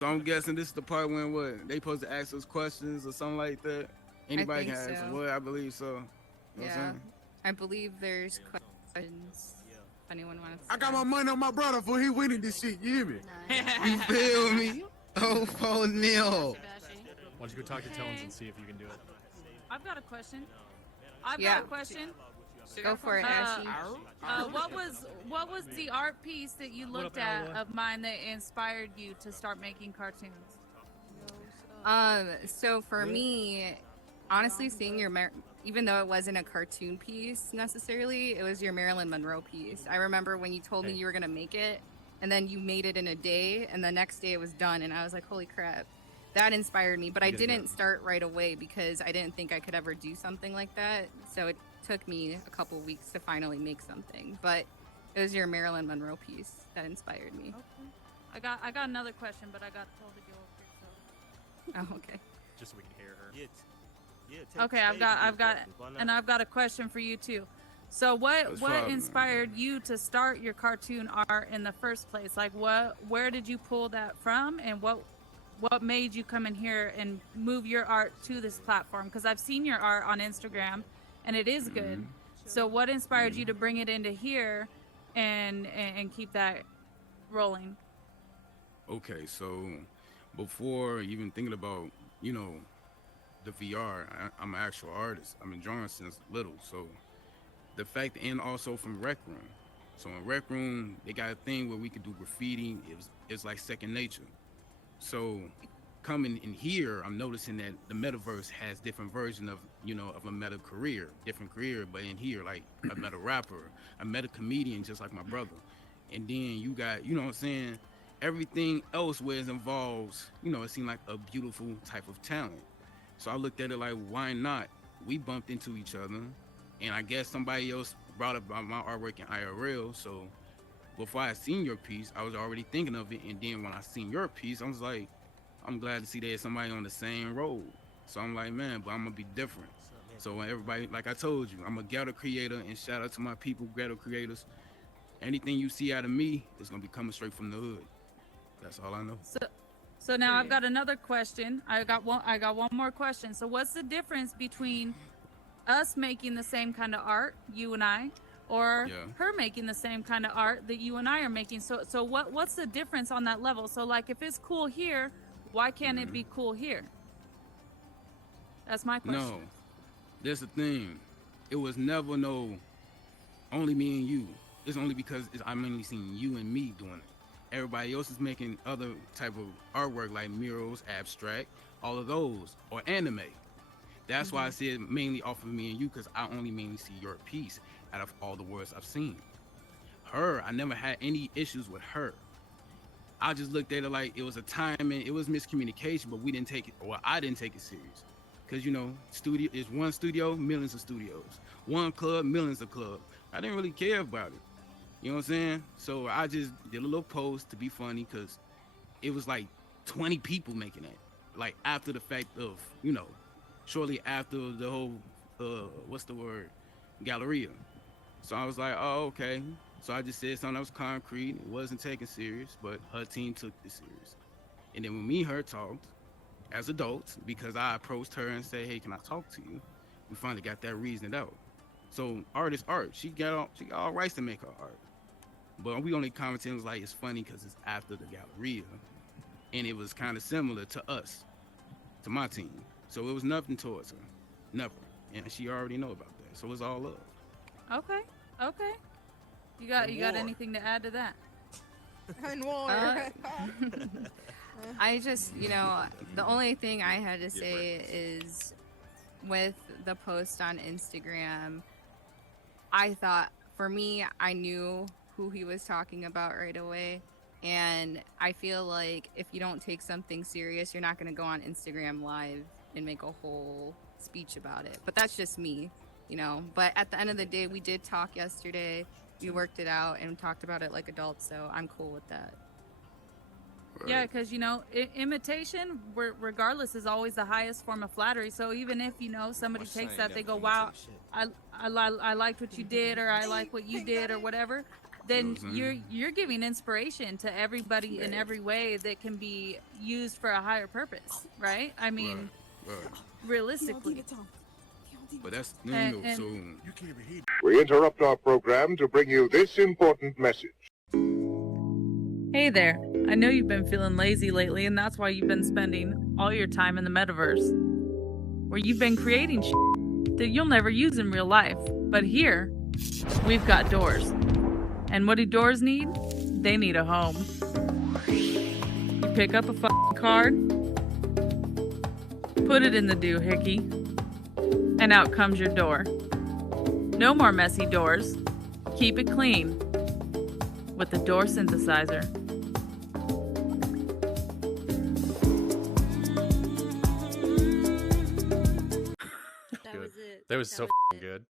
So I'm guessing this is the part when what they supposed to ask us questions or something like that. I Anybody can think ask. so. What I believe so. You know what I'm Yeah. saying? I believe there's questions if anyone wants I to got my ask. money on my brother for he winning this shit. You hear me? You Nice. feel me? Oh, for nil. Dashi. Why don't you go talk to Tones Hey, and see if you can do it? I've got a question. I've got Yeah. a question. Go for it, Uh, Ashy. what was the art piece that you What up, looked at Alwa? of mine that inspired you to start making cartoons? So for me, honestly, seeing your even though it wasn't a cartoon piece necessarily, it was your Marilyn Monroe piece. I remember when you told me you were gonna make it, and then you made it in a day, and the next day it was done, and I was like, holy crap. That inspired me, but I didn't start right away because I didn't think I could ever do something like that. So it took me a couple weeks to finally make something. But it was your Marilyn Monroe piece that inspired me. Okay. I got another question, but I got told to go over Oh, okay. Just so we can hear her. so. Okay, I've got a question for you too. So What's what up, inspired you to start your cartoon art in the first place? Like where did you pull that from, and what made you come in here and move your art to this platform? Because I've seen your art on Instagram, and it is good. So what inspired you to bring it into here, and keep that rolling? Okay, so before even thinking about, you know, the VR, I'm an actual artist. I've been drawing since little. So the fact, and also from Rec Room. So in Rec Room, they got a thing where we could do graffiti. It's like second nature. So coming in here, I'm noticing that the metaverse has different version of, you know, of a meta career, different career. But in here, like a meta rapper, a meta comedian, just like my brother. And then you got, you know what I'm saying, everything else where it involves, you know, it seemed like a beautiful type of talent. So I looked at it like, why not? We bumped into each other, and I guess somebody else brought up my artwork in IRL. So before I seen your piece, I was already thinking of it, and then when I seen your piece, I was like, I'm glad to see there's somebody on the same road. So I'm like, man, but I'm gonna be different. So when everybody, like I told you, I'm a ghetto creator, and shout out to my people, ghetto creators. Anything you see out of me is gonna be coming straight from the hood. That's all I know. So now I've got another question. I got one more question. So what's the difference between us making the same kind of art, you and I, or Yeah. her making the same kind of art that you and I are making? So what's the difference on that level? So like if it's cool here, why can't it be cool here? That's my question. No, that's the thing. It was never no only me and you. It's only because I mainly seen you and me doing it. Everybody else is making other type of artwork like murals, abstract, all of those, or anime. That's why I said mainly off of me and you, because I only mainly see your piece out of all the words I've seen. Her, I never had any issues with her. I just looked at it like it was a timing, it was miscommunication, but we didn't take it, or I didn't take it serious. Because, you know, studio is one studio, millions of studios. One club, millions of clubs. I didn't really care about it. You know what I'm saying? So I just did a little post to be funny because it was like 20 people making that. Like after the fact of, you know, shortly after the whole, what's the word? Galleria. So I was like, oh, okay. So I just said something that was concrete. It wasn't taken serious, but her team took it serious. And then when me and her talked as adults, because I approached her and said, hey, can I talk to you? We finally got that reasoned out. So art is art. She got all rights to make her art. But we only commented, was like, it's funny because it's after the Galleria. And it was kind of similar to us, to my team. So it was nothing towards her. Never. And she already know about that. So it's all love. Okay. Okay. You got War. anything to add to that? And war. I just, you know, the only thing I had to say is with the post on Instagram, I thought, for me, I knew who he was talking about right away. And I feel like if you don't take something serious, you're not going to go on Instagram Live and make a whole speech about it. But that's just me, you know. But at the end of the day, we did talk yesterday. We worked it out and talked about it like adults. So I'm cool with that. Right. Yeah, because you know, imitation, regardless, is always the highest form of flattery. So even if you know somebody takes that, they go, "Wow, I liked what you did," or "I like what you did," or whatever. then what I'm you're saying? giving inspiration to everybody in every way that can be used for a higher purpose, right? I mean, Right. realistically. But that's you And- know, and- so You can't even hear. We interrupt our program to bring you this important message. Hey there. I know you've been feeling lazy lately, and that's why you've been spending all your time in the metaverse, where you've been creating shit that you'll never use in real life. But here, we've got doors. And what do doors need? They need a home. You pick up a fucking card, put it in the doohickey, and out comes your door. No more messy doors. Keep it clean with the door synthesizer. Good. That was so good.